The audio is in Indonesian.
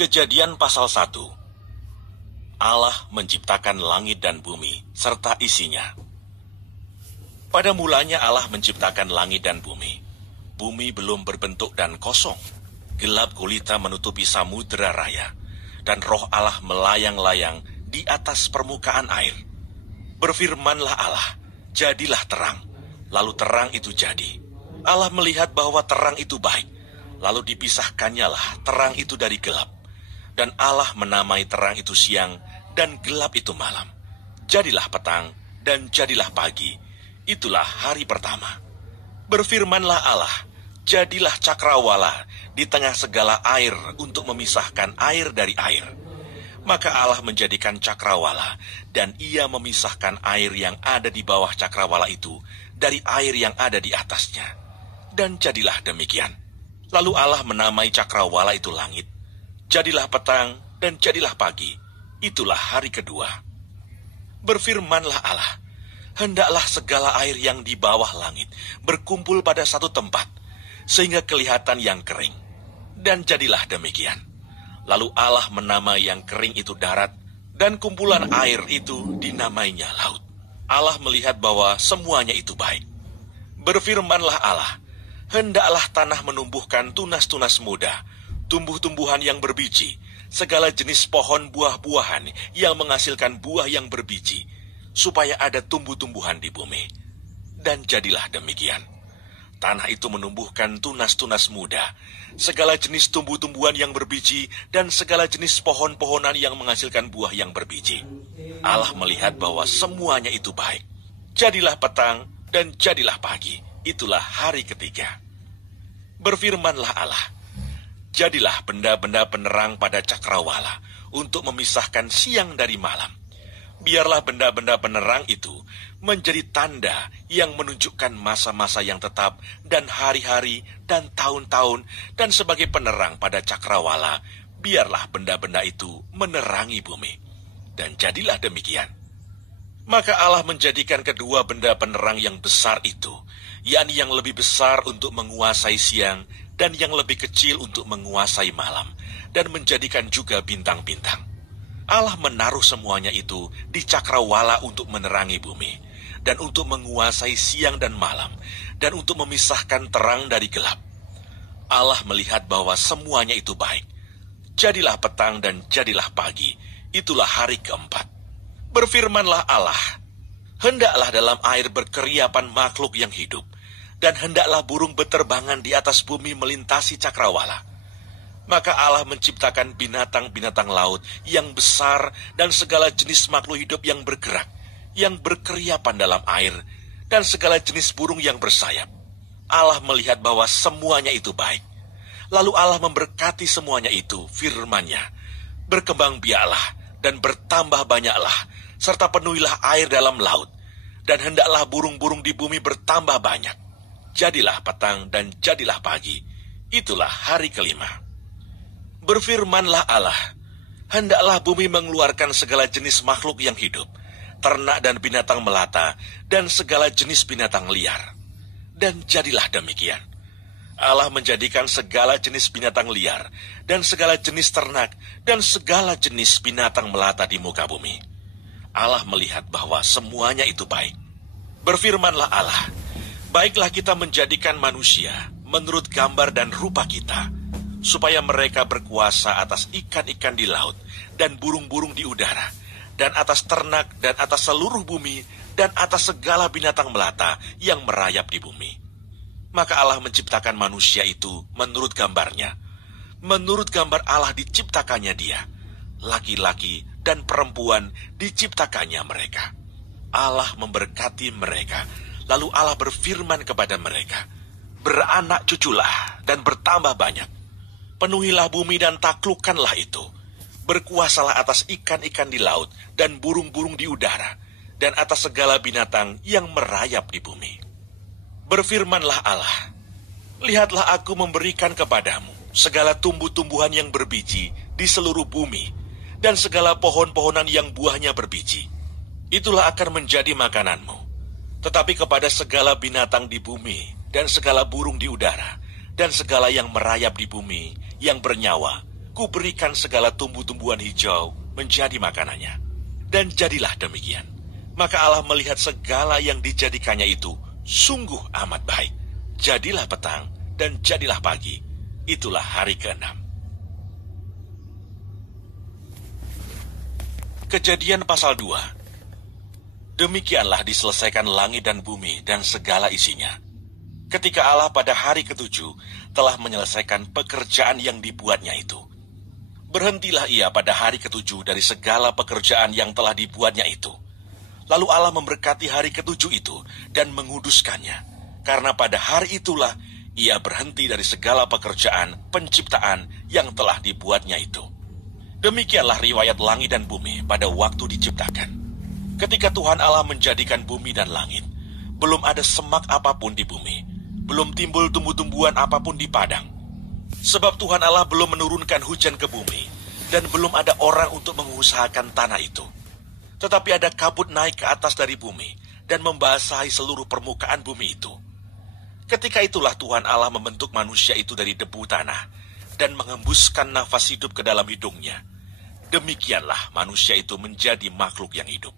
Kejadian pasal 1. Allah menciptakan langit dan bumi serta isinya. Pada mulanya Allah menciptakan langit dan bumi. Bumi belum berbentuk dan kosong. Gelap gulita menutupi samudera raya, dan roh Allah melayang-layang di atas permukaan air. Berfirmanlah Allah, jadilah terang. Lalu terang itu jadi. Allah melihat bahwa terang itu baik. Lalu dipisahkannyalah terang itu dari gelap. Dan Allah menamai terang itu siang, dan gelap itu malam. Jadilah petang, dan jadilah pagi. Itulah hari pertama. Berfirmanlah Allah, jadilah cakrawala di tengah segala air untuk memisahkan air dari air. Maka Allah menjadikan cakrawala, dan ia memisahkan air yang ada di bawah cakrawala itu dari air yang ada di atasnya. Dan jadilah demikian. Lalu Allah menamai cakrawala itu langit. Jadilah petang dan jadilah pagi. Itulah hari kedua. Berfirmanlah Allah, hendaklah segala air yang di bawah langit berkumpul pada satu tempat, sehingga kelihatan yang kering. Dan jadilah demikian. Lalu Allah menamai yang kering itu darat, dan kumpulan air itu dinamainya laut. Allah melihat bahwa semuanya itu baik. Berfirmanlah Allah, hendaklah tanah menumbuhkan tunas-tunas muda, tumbuh-tumbuhan yang berbiji, segala jenis pohon buah-buahan yang menghasilkan buah yang berbiji, supaya ada tumbuh-tumbuhan di bumi. Dan jadilah demikian. Tanah itu menumbuhkan tunas-tunas muda, segala jenis tumbuh-tumbuhan yang berbiji, dan segala jenis pohon-pohonan yang menghasilkan buah yang berbiji. Allah melihat bahwa semuanya itu baik. Jadilah petang dan jadilah pagi. Itulah hari ketiga. Berfirmanlah Allah, jadilah benda-benda penerang pada cakrawala untuk memisahkan siang dari malam. Biarlah benda-benda penerang itu menjadi tanda yang menunjukkan masa-masa yang tetap dan hari-hari dan tahun-tahun, dan sebagai penerang pada cakrawala, biarlah benda-benda itu menerangi bumi. Dan jadilah demikian. Maka Allah menjadikan kedua benda penerang yang besar itu, yakni yang lebih besar untuk menguasai siang dan yang lebih kecil untuk menguasai malam, dan menjadikan juga bintang-bintang. Allah menaruh semuanya itu di cakrawala untuk menerangi bumi, dan untuk menguasai siang dan malam, dan untuk memisahkan terang dari gelap. Allah melihat bahwa semuanya itu baik. Jadilah petang dan jadilah pagi. Itulah hari keempat. Berfirmanlah Allah, hendaklah dalam air berkeriapan makhluk yang hidup, dan hendaklah burung beterbangan di atas bumi melintasi cakrawala. Maka Allah menciptakan binatang-binatang laut yang besar dan segala jenis makhluk hidup yang bergerak, yang berkeriapan dalam air, dan segala jenis burung yang bersayap. Allah melihat bahwa semuanya itu baik. Lalu Allah memberkati semuanya itu, firman-Nya, berkembang biaklah dan bertambah banyaklah, serta penuhilah air dalam laut, dan hendaklah burung-burung di bumi bertambah banyak. Jadilah petang dan jadilah pagi. Itulah hari kelima. Berfirmanlah Allah, hendaklah bumi mengeluarkan segala jenis makhluk yang hidup, ternak dan binatang melata, dan segala jenis binatang liar. Dan jadilah demikian. Allah menjadikan segala jenis binatang liar, dan segala jenis ternak, dan segala jenis binatang melata di muka bumi. Allah melihat bahwa semuanya itu baik. Berfirmanlah Allah, baiklah kita menjadikan manusia menurut gambar dan rupa kita, supaya mereka berkuasa atas ikan-ikan di laut, dan burung-burung di udara, dan atas ternak, dan atas seluruh bumi, dan atas segala binatang melata yang merayap di bumi. Maka Allah menciptakan manusia itu menurut gambarnya. Menurut gambar Allah diciptakannya dia. Laki-laki dan perempuan diciptakannya mereka. Allah memberkati mereka. Lalu Allah berfirman kepada mereka, beranak cuculah dan bertambah banyak. Penuhilah bumi dan taklukkanlah itu. Berkuasalah atas ikan-ikan di laut dan burung-burung di udara, dan atas segala binatang yang merayap di bumi. Berfirmanlah Allah, lihatlah aku memberikan kepadamu segala tumbuh-tumbuhan yang berbiji di seluruh bumi, dan segala pohon-pohonan yang buahnya berbiji. Itulah akan menjadi makananmu. Tetapi kepada segala binatang di bumi, dan segala burung di udara, dan segala yang merayap di bumi, yang bernyawa, Kuberikan segala tumbuh-tumbuhan hijau menjadi makanannya. Dan jadilah demikian. Maka Allah melihat segala yang dijadikannya itu sungguh amat baik. Jadilah petang dan jadilah pagi. Itulah hari ke-6. Kejadian pasal 2. Demikianlah diselesaikan langit dan bumi dan segala isinya. Ketika Allah pada hari ke-7 telah menyelesaikan pekerjaan yang dibuatnya itu. Berhentilah ia pada hari ke-7 dari segala pekerjaan yang telah dibuatnya itu. Lalu Allah memberkati hari ke-7 itu dan menguduskannya. Karena pada hari itulah ia berhenti dari segala pekerjaan penciptaan yang telah dibuatnya itu. Demikianlah riwayat langit dan bumi pada waktu diciptakan. Ketika Tuhan Allah menjadikan bumi dan langit, belum ada semak apapun di bumi. Belum timbul tumbuh-tumbuhan apapun di padang. Sebab Tuhan Allah belum menurunkan hujan ke bumi, dan belum ada orang untuk mengusahakan tanah itu. Tetapi ada kabut naik ke atas dari bumi, dan membasahi seluruh permukaan bumi itu. Ketika itulah Tuhan Allah membentuk manusia itu dari debu tanah, dan mengembuskan nafas hidup ke dalam hidungnya. Demikianlah manusia itu menjadi makhluk yang hidup.